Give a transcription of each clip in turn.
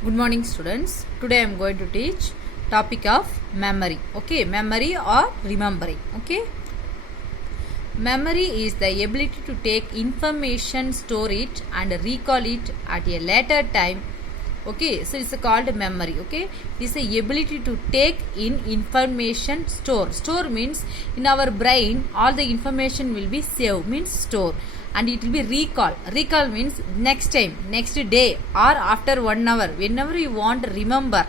Good morning students. Today I am going to teach topic of memory. Okay, memory or remembering. Okay, memory is the ability to take information, store it and recall it at a later time. Okay, so it's called memory. Okay, it's the ability to take in information, store means in our brain all the information will be saved, means store, and it will be recall means next time, next day or after 1 hour, whenever you want to remember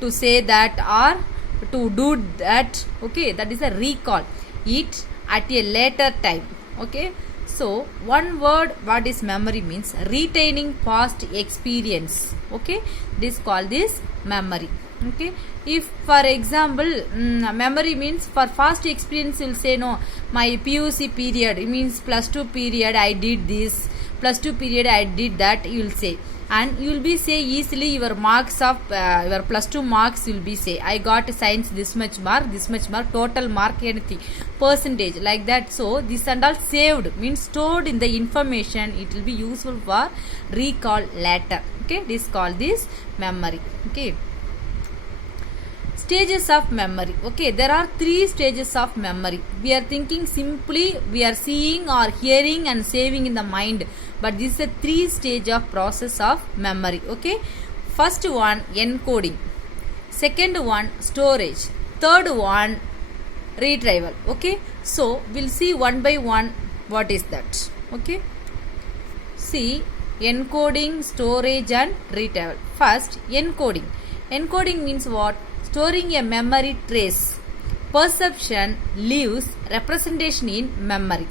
to say that or to do that. Okay, that is a recall it at a later time. Okay, so one word, what is memory means retaining past experience. Okay, this called this memory. Okay, if for example memory means for past experience, you'll say no, my PUC period, it means +2 period I did this, +2 period I did that, you will say, and you will be say easily your marks of your +2 marks will be say I got science this much mark, total mark, anything percentage like that. So this and all saved means stored in the information, it will be useful for recall later. Okay, this called this memory. Okay, stages of memory. Okay, there are 3 stages of memory. We are thinking simply we are seeing or hearing and saving in the mind, but this is a 3 stage of process of memory. Okay, first one encoding, second one storage, third one retrieval. Okay, so we'll see one by one what is that. Okay, see encoding, storage and retrieval. First encoding. Encoding means what? Storing a memory trace. Perception leaves representation in memory.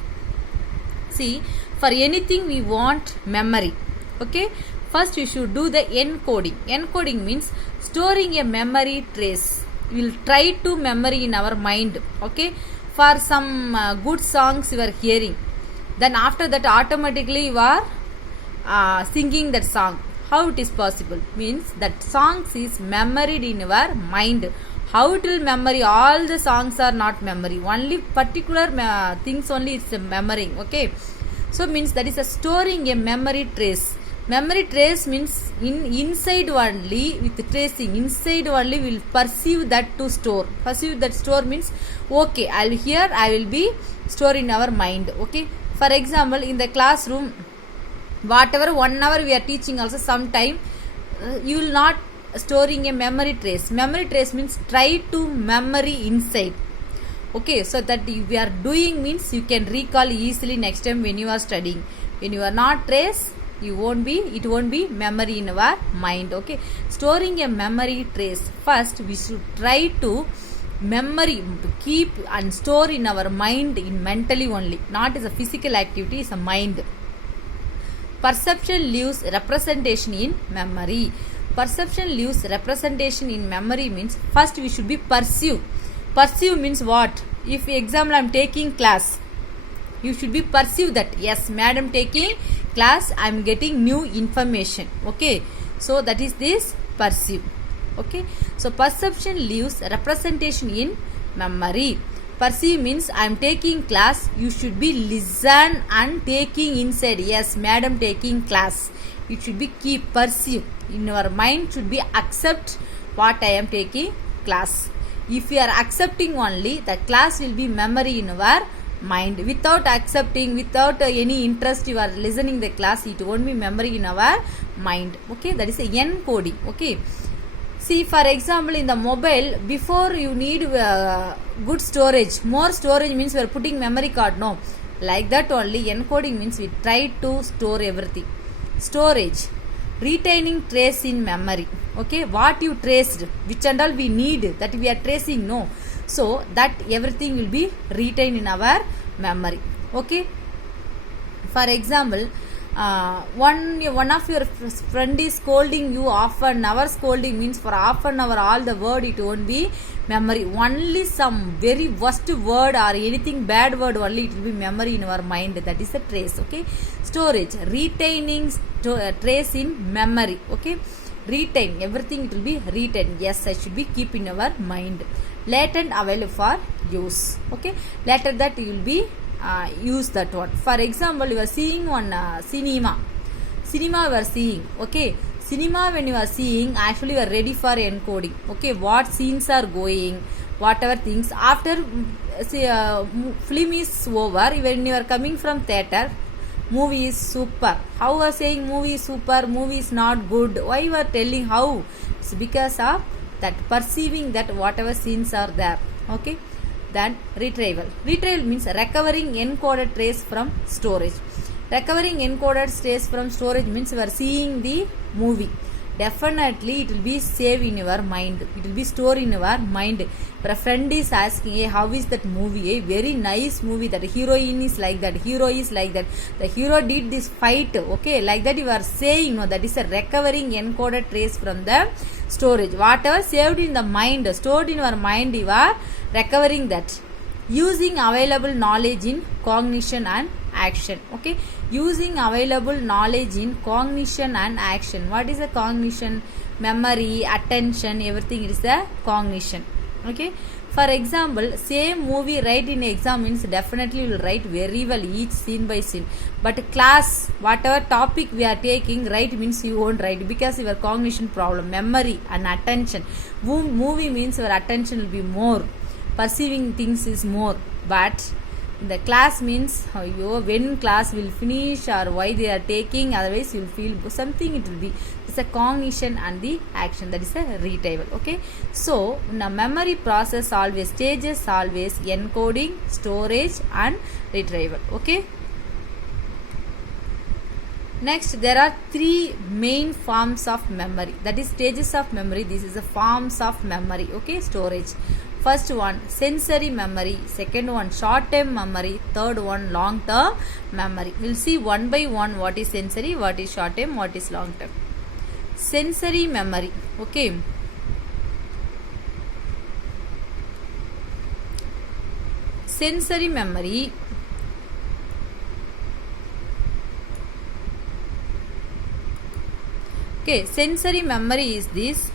See, for anything we want memory. Okay, first you should do the encoding. Encoding means storing a memory trace. We will try to memory in our mind. Okay, for some good songs you are hearing, then after that automatically you are singing that song. How it is possible? Means that songs is memoried in your mind. How it will memory? All the songs are not memory. Only particular things only it's a memory. Okay, so means that is a storing a memory trace. Memory trace means inside only, with tracing inside only will perceive that to store. Perceive that store means okay, I will here I will be store in our mind. Okay, for example in the classroom, whatever 1 hour we are teaching also, sometime you will not storing a memory trace. Memory trace means try to memory inside. Okay, so that if we are doing means you can recall easily next time when you are studying. When you are not trace, it won't be memory in our mind. Okay, storing a memory trace. First we should try to memory keep and store in our mind, in mentally only, not as a physical activity, it's a mind. Perception leaves representation in memory. Perception leaves representation in memory means first we should be perceive. Perceive means what? If example I am taking class, you should be perceive that yes, madam taking class, I am getting new information. Okay, so that is this perceive. Okay, so perception leaves representation in memory. Perceive means I am taking class, you should be listen and taking inside. Yes, madam taking class. It should be keep perceive. In your mind should be accept what I am taking class. If you are accepting only, the class will be memory in our mind. Without accepting, without any interest you are listening the class, it won't be memory in our mind. Okay, that is a encoding. Okay. See, for example, in the mobile, before you need good storage, more storage means we are putting memory card. No, like that only encoding means we try to store everything. Storage, retaining trace in memory. Okay, what you traced, which and all we need, that we are tracing. No, so that everything will be retained in our memory. Okay, for example, one of your friend is scolding you half an hour. Scolding means for half an hour all the word it won't be memory. Only some very worst word or anything bad word only it will be memory in our mind. That is a trace. Okay, storage, retaining trace in memory. Okay, retain everything, it will be retained. Yes, I should be keep in our mind. Latent available for use. Okay, later that you will be use that one. For example, you are seeing one cinema you are seeing. Okay, Cinema, when you are seeing, actually you are ready for encoding. Okay, what scenes are going, whatever things. After film is over, when you are coming from theater, movie is super. How you are saying movie is super, movie is not good? Why you are telling how? It's because of that perceiving that whatever scenes are there. Okay, then retrieval. Retrieval means recovering encoded trace from storage. Recovering encoded trace from storage means you are seeing the movie. Definitely it will be saved in your mind. It will be stored in your mind. If a friend is asking, hey, how is that movie? A very nice movie. That heroine is like that. Hero is like that. The hero did this fight. Okay, like that you are saying. No, that is a recovering encoded trace from the storage. Whatever saved in the mind, stored in your mind, you are recovering that. Using available knowledge in cognition and action. Okay, using available knowledge in cognition and action. What is a cognition? Memory, attention, everything is the cognition. Okay, for example, same movie write in exam means definitely you will write very well each scene by scene, but class whatever topic we are taking write means you won't write because your cognition problem, memory and attention. Movie means your attention will be more, perceiving things is more, but in the class means when class will finish or why they are taking, otherwise you will feel something. It will be, it's a cognition and the action, that is a retrieval. Okay, so in a memory process always stages always encoding, storage and retrieval. Okay, next there are three main forms of memory, that is stages of memory. This is the forms of memory. Okay, storage. First one sensory memory, second one short term memory, third one long term memory. We'll see one by one what is sensory, what is short term, what is long term. Sensory memory. Okay, sensory memory sensory memory is this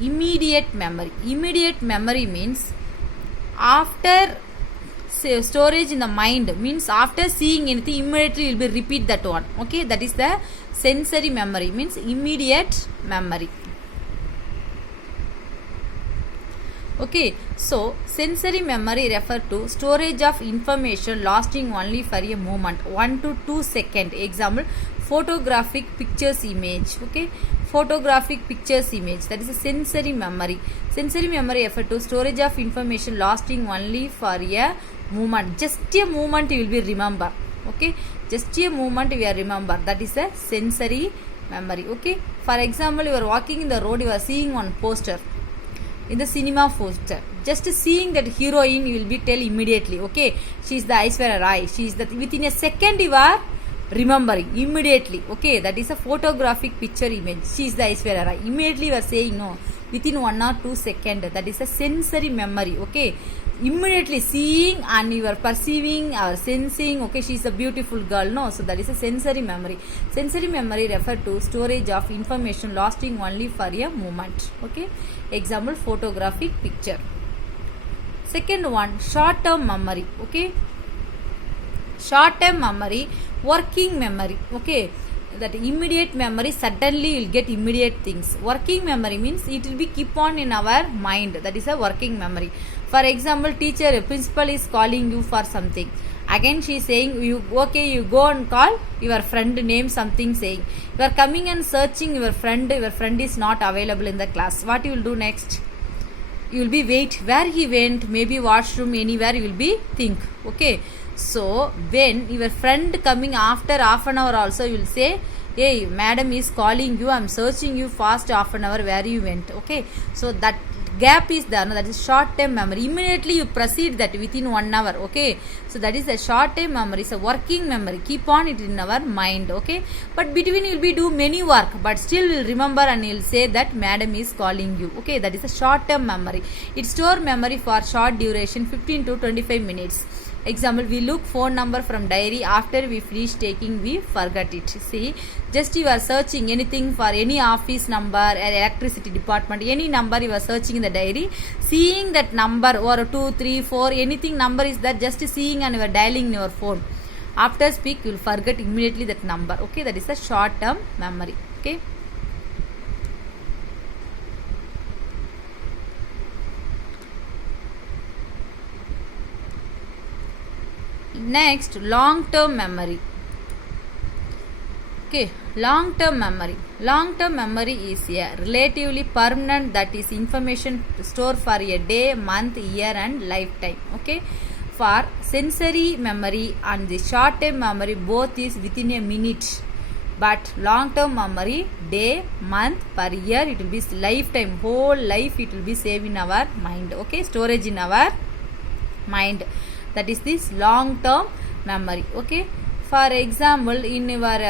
immediate memory. Immediate memory means after storage in the mind, means after seeing anything immediately will be repeat that one. Okay, that is the sensory memory, means immediate memory. Okay, so sensory memory refer to storage of information lasting only for a moment, 1 to 2 seconds. Example, photographic pictures image. Okay, photographic pictures image, that is a sensory memory. Sensory memory refer to storage of information lasting only for a moment, just a moment you will be remember. Okay, just a moment we are remember, that is a sensory memory. Okay, for example, you are walking in the road, you are seeing one poster in the cinema poster, just seeing that heroine you will be tell immediately. Okay, she is the Aishwarya Rai, she is the, within a second you are remembering immediately. Okay, that is a photographic picture image, she is the Aishwarya Rai, immediately you are saying no within 1 or 2 seconds. That is a sensory memory. Okay, immediately seeing and you are perceiving or sensing, okay, she is a beautiful girl, no, so that is a sensory memory. Sensory memory refer to storage of information lasting only for a moment. Okay, example, photographic picture. Second one, short term memory. Okay, short term memory, working memory. Okay, that immediate memory, suddenly you will get immediate things. Working memory means it will be keep on in our mind, that is a working memory. For example, teacher, principal is calling you for something, again she is saying you, okay, you go and call your friend name, something saying, you are coming and searching your friend is not available in the class. What you will do next? You will be wait where he went, maybe washroom, anywhere you will be think. Okay, so when your friend coming after half an hour also, you will say, hey, madam is calling you, I am searching you fast, half an hour where you went. Okay, so that gap is there, no, that is short term memory. Immediately you proceed that within 1 hour. Okay, so that is a short term memory, it's a working memory, keep on it in our mind. Okay, but between you will be do many work, but still will remember and you will say that madam is calling you. Okay, that is a short term memory. It store memory for short duration, 15 to 25 minutes. Example, we look phone number from diary, after we finish taking we forget it. See, just you are searching anything for any office number, electricity department, any number you are searching in the diary, seeing that number or 2, 3, 4 anything number is that, just seeing and you are dialing in your phone, after speak you will forget immediately that number. Okay, that is a short term memory. Okay, Next, long term memory. Okay, long term memory. Long term memory is a relatively permanent, that is information stored for a day, month, year and lifetime. Okay, for sensory memory and the short term memory both is within a minute, but long term memory day, month, per year, it will be lifetime, whole life it will be saved in our mind. Okay, storage in our mind, that is this long term memory. Okay, for example, in your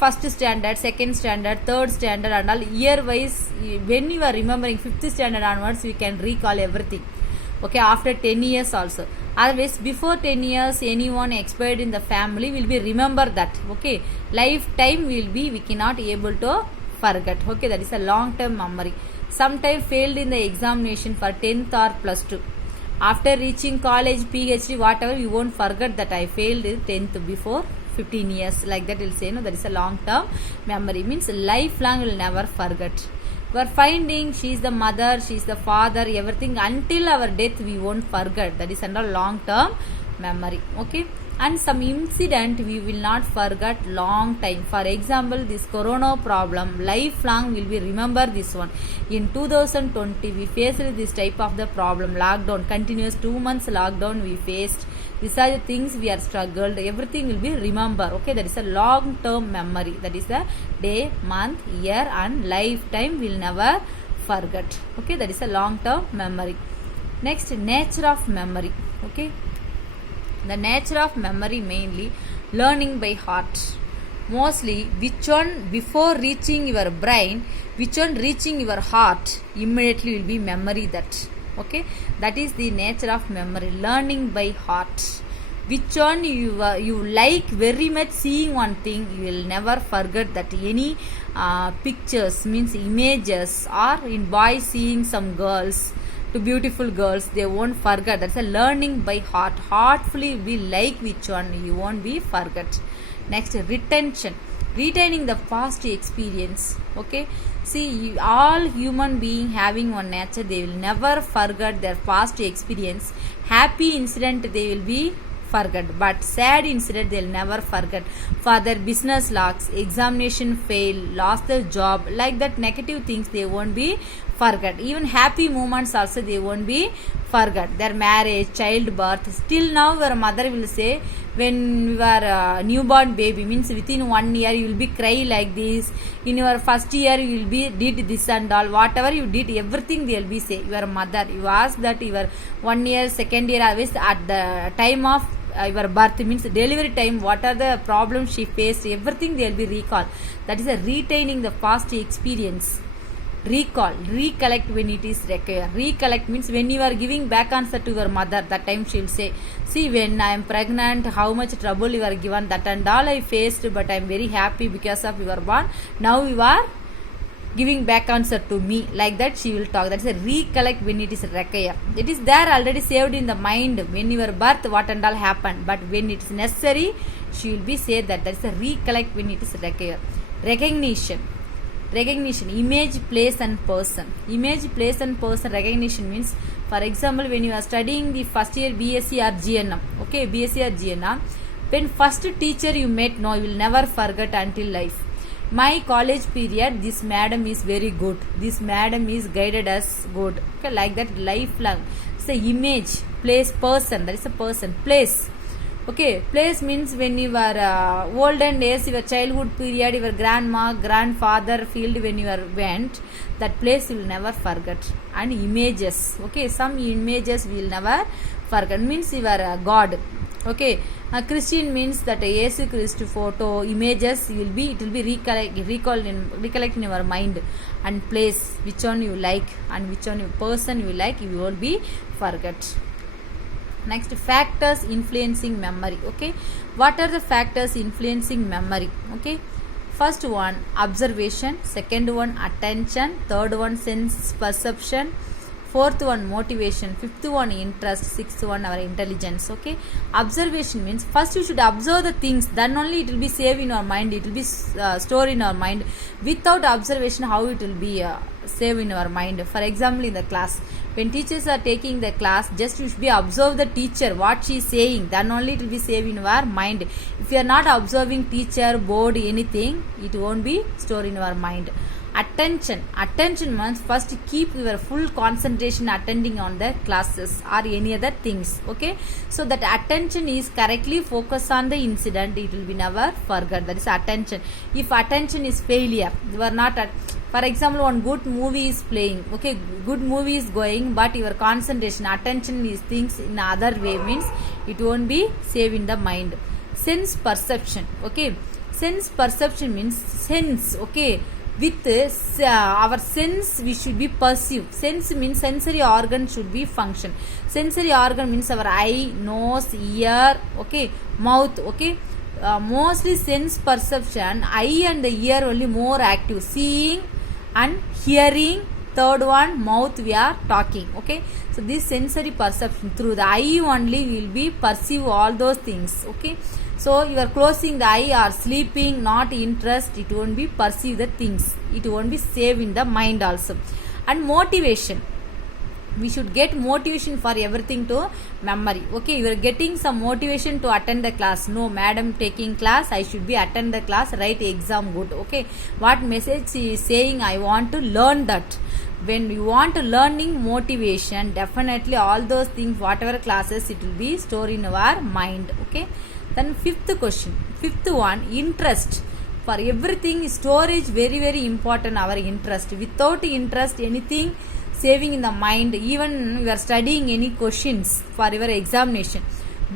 first standard, second standard, third standard and all, year wise, when you are remembering 5th standard onwards, we can recall everything. Okay, after 10 years also. Otherwise, before 10 years, anyone expired in the family will be remember that. Okay, lifetime will be, we cannot able to forget. Okay, that is a long term memory. Sometimes failed in the examination for 10th or plus 2. After reaching college, PhD, whatever, you won't forget that I failed 10th before 15 years. Like that, will say, no, that is a long term memory. Means lifelong, will never forget. We are finding she is the mother, she is the father, everything until our death we won't forget. That is under long term memory. Okay, and some incident we will not forget long time. For example, this corona problem, lifelong will be remember this one. In 2020 we faced this type of the problem, lockdown, continuous 2 months lockdown we faced. These are the things we are struggled, everything will be remember. Okay, that is a long term memory, that is the day, month, year and lifetime will never forget. Okay, that is a long term memory. Next, nature of memory. Okay, the nature of memory mainly learning by heart. Mostly, which one before reaching your brain, which one reaching your heart, immediately will be memory that. Okay, that is the nature of memory, learning by heart. Which one you like very much seeing one thing, you will never forget that. Any pictures, means images, or in boys seeing some girls, to beautiful girls, they won't forget. That's a learning by heart. Heartfully we like which one, you won't be forget. Next, retention, retaining the past experience. Okay, see, all human being having one nature, they will never forget their past experience. Happy incident they will be forget, but sad incident they will never forget. For their business losses, examination fail, lost their job, like that negative things they won't be forget. Even happy moments also they won't be forget. Their marriage, childbirth, still now your mother will say, when you are a newborn baby, means within 1 year you will be cry like this, in your first year you will be did this and all, whatever you did, everything they will be say. Your mother, you ask that your 1 year, second year, always at the time of your birth, means delivery time, what are the problems she faced, everything they will be recall. That is a retaining the past experience. Recall, recollect when it is required. Recollect means when you are giving back answer to your mother, that time she will say, see, when I am pregnant, how much trouble you are given, that and all I faced, but I am very happy because of your born. Now you are giving back answer to me, like that she will talk. That is a recollect when it is required. It is there already saved in the mind when your birth, what and all happened, but when it is necessary, she will be say that. That is a recollect when it is required. Recognition, recognition, image, place and person. Image, place and person recognition means, for example, when you are studying the first year BSc or GNM, okay, BSc or GNM, when first teacher you met, no, you will never forget until life. My college period, this madam is very good, this madam is guided us good. Okay, like that, lifelong. So image, place, person, that is a person. Place, okay, place means when you were olden days, your childhood period, your grandma, grandfather field, when you are went, that place you will never forget. And images, okay, some images we will never forget, means your God. Okay, Christian means that Jesus Christ photo, images, you will be, it will be recollect in your mind. And place, which one you like, and which one person you like, you will be forget. Next, factors influencing memory. Okay, what are the factors influencing memory? Okay, first one observation, second one attention, third one sense perception, fourth one motivation, fifth one interest, sixth one our intelligence. Okay, observation means first you should observe the things, then only it will be saved in our mind, it will be stored in our mind. Without observation, how it will be saved in our mind? For example, in the class, When teachers are taking the class, just you should be observe the teacher, what she is saying, then only it will be saved in your mind. If you are not observing teacher, board, anything, it won't be stored in your mind. Attention means first keep your full concentration attending on the classes or any other things. Okay, so that attention is correctly focused on the incident, it will be never forget. That is attention. If attention is failure, you are not at, for example, one good movie is playing, okay, good movie is going, but your concentration, attention is things in other way, means it won't be saved in the mind. Sense perception, okay, sense perception means sense, okay, with our sense we should be perceive. Sense means sensory organ should be function. Sensory organ means our eye, nose, ear, okay, mouth, okay. Mostly sense perception, eye and the ear only more active, seeing and hearing, third one mouth we are talking, okay. So this sensory perception, through the eye only we will be perceive all those things, okay. So you are closing the eye or sleeping, not interest, it won't be perceive the things, it won't be saved in the mind also. And motivation, we should get motivation for everything to memory, okay. You are getting some motivation to attend the class, no madam taking class, I should be attend the class, write exam good, okay. What message she is saying, I want to learn that. When you want to learning motivation, definitely all those things, whatever classes, it will be stored in our mind, okay. Then fifth question, fifth one, interest. For everything, storage very important, our interest. Without interest, anything saving in the mind, even you are studying any questions for your examination,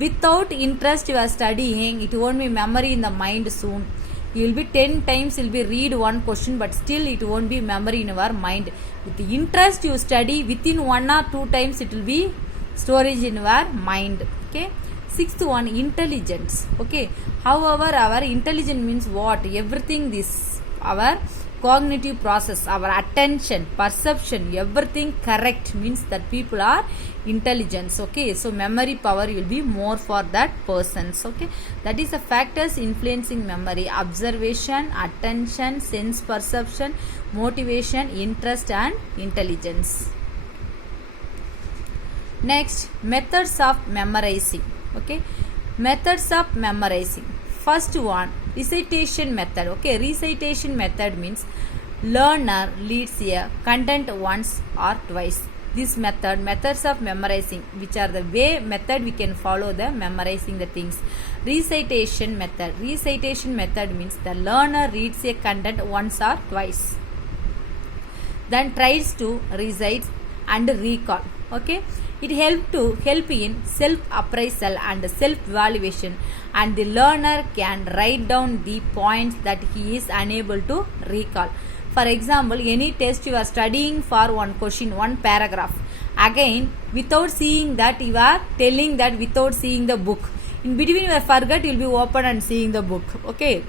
without interest you are studying, it won't be memory in the mind soon. You will be 10 times you will be read one question, but still it won't be memory in your mind. With the interest you study, within 1 or 2 times it will be storage in your mind, okay. Sixth one, intelligence, okay. However, our intelligence means what? Everything this, our cognitive process, our attention, perception, everything correct, means that people are intelligence, okay. So memory power will be more for that persons, okay. That is the factors influencing memory: observation, attention, sense perception, motivation, interest and intelligence. Next, methods of memorizing, okay. Methods of memorizing. First one, recitation method, okay. Recitation method means learner reads a content once or twice. This method, methods of memorizing, which are the way method we can follow the memorizing the things. Recitation method. Recitation method means the learner reads a content once or twice, then tries to recite and recall, okay. It help in self-appraisal and self-evaluation, and the learner can write down the points that he is unable to recall. For example, any test you are studying for one question, one paragraph. Again, without seeing that, you are telling that without seeing the book. In between you forget, you will be open and seeing the book, okay.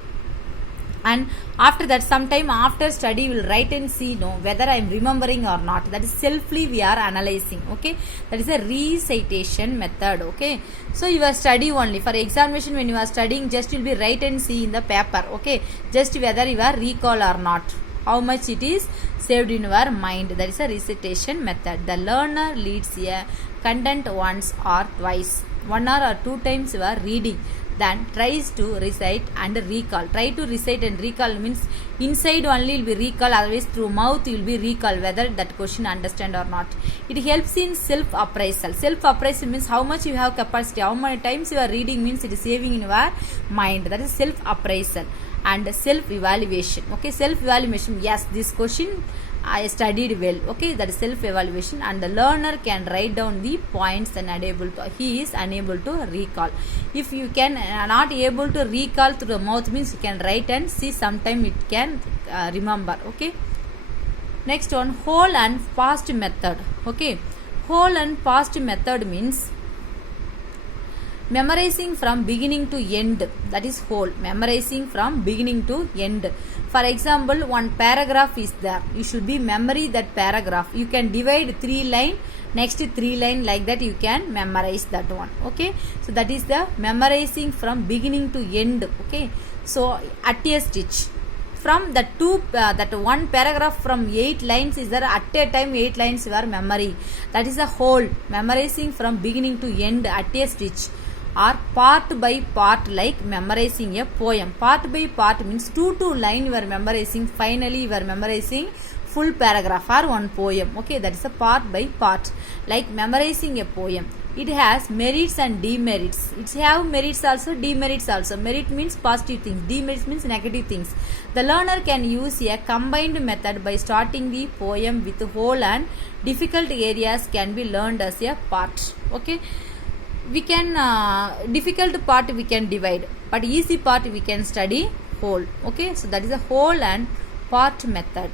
And after that, sometime after study, you will write and see, no, whether I am remembering or not. That is selfly we are analyzing, okay. That is a recitation method, okay. So you are study only for examination. When you are studying, just you will be write and see in the paper, okay. Just whether you are recall or not, how much it is saved in your mind. That is a recitation method. The learner reads a content once or twice, 1 or 2 times you are reading, then tries to recite and recall. Try to recite and recall means inside only will be recall, otherwise through mouth you will be recall whether that question understand or not. It helps in self-appraisal. Self-appraisal means how much you have capacity, how many times you are reading, means it is saving in your mind. That is self-appraisal. And self-evaluation, okay. Self-evaluation, yes, this question I studied well, okay. That is self-evaluation, and the learner can write down the points and he is unable to recall. If you can not able to recall through the mouth, means you can write and see, sometime it can remember, okay. Next one, whole and past method, okay. Whole and past method means memorizing from beginning to end. That is whole, memorizing from beginning to end. For example, one paragraph is there, you should be memory that paragraph. You can divide 3 line, next 3 line, like that you can memorize that one, okay. So that is the memorizing from beginning to end, okay. So at a stitch, from that one paragraph from 8 lines is there at a time 8 lines were memory. That is a whole memorizing from beginning to end at a stitch, or part by part like memorizing a poem. Part by part means 2 line you are memorizing, finally you are memorizing full paragraph or one poem. Okay, that is a part by part like memorizing a poem. It has merits and demerits. It have merits also, demerits also. Merit means positive things, demerits means negative things. The learner can use a combined method by starting the poem with whole, and difficult areas can be learned as a part. Okay, we can difficult part we can divide, but easy part we can study whole. Okay, so that is a whole and part method.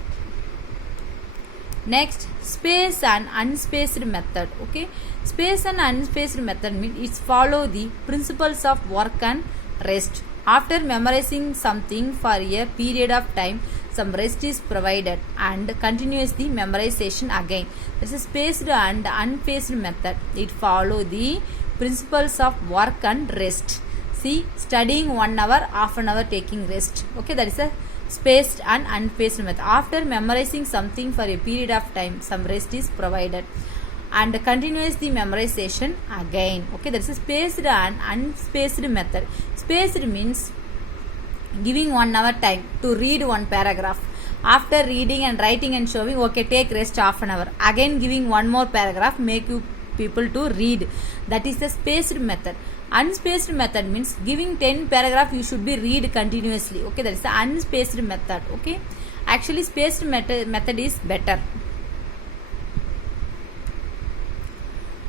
Next, space and unspaced method. Okay, space and unspaced method means it follow the principles of work and rest. After memorizing something for a period of time, some rest is provided and continues the memorization again. This is spaced and unspaced method. It follow the principles of work and rest. See, studying 1 hour, half an hour taking rest. Okay, that is a spaced and unspaced method. After memorizing something for a period of time, some rest is provided and continues the memorization again. Okay, that is a spaced and unspaced method. Spaced means giving 1 hour time to read one paragraph. After reading and writing and showing, okay, take rest half an hour. Again giving one more paragraph, make you people to read. That is the spaced method. Unspaced method means giving 10 paragraph you should be read continuously. Okay, that is the unspaced method. Okay, actually spaced method is better.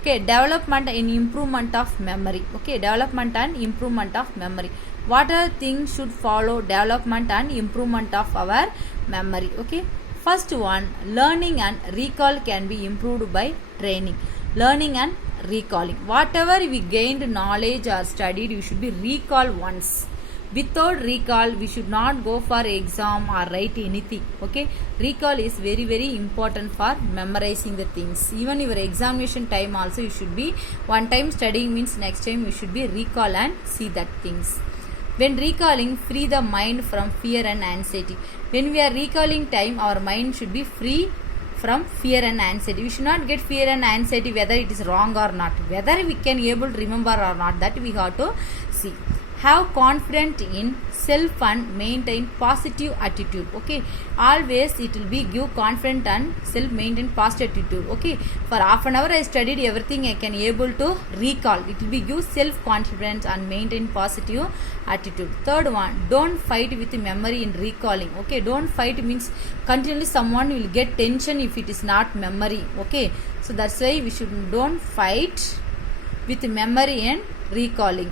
Okay, development and improvement of memory. Okay, development and improvement of memory. What are things should follow development and improvement of our memory? Okay, first one, learning and recall can be improved by training. Learning and recalling, whatever we gained knowledge or studied, you should be recall once. Without recall we should not go for exam or write anything. Okay, recall is very very important for memorizing the things. Even your examination time also you should be one time studying means next time you should be recall and see that things. When recalling, free the mind from fear and anxiety. When we are recalling time, our mind should be free from fear and anxiety. We should not get fear and anxiety whether it is wrong or not, whether we can able to remember or not, that we have to see. Have confidence in self and maintain positive attitude. Okay, always it will be give confidence and self maintain positive attitude. Okay, for half an hour I studied everything, I can able to recall. It will be give self confidence and maintain positive attitude. Third one, don't fight with memory in recalling. Okay, don't fight means continually someone will get tension if it is not memory. Okay, so that's why we should don't fight with memory and recalling.